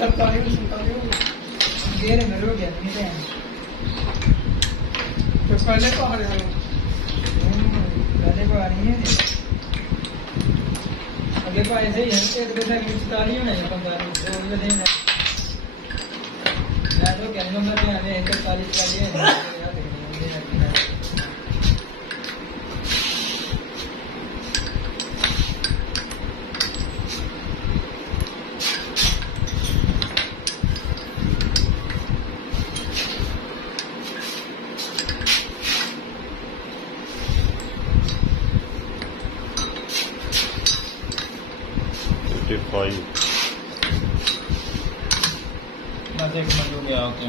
43 गेर में रो गया नहीं है तो पहले तो आ रहा पहले को आ रही है अगे को ऐसे ही है एक दूसरे की 44 होने का बार दो दिन मैं तो क्या नंबर पे आने 41 का ये five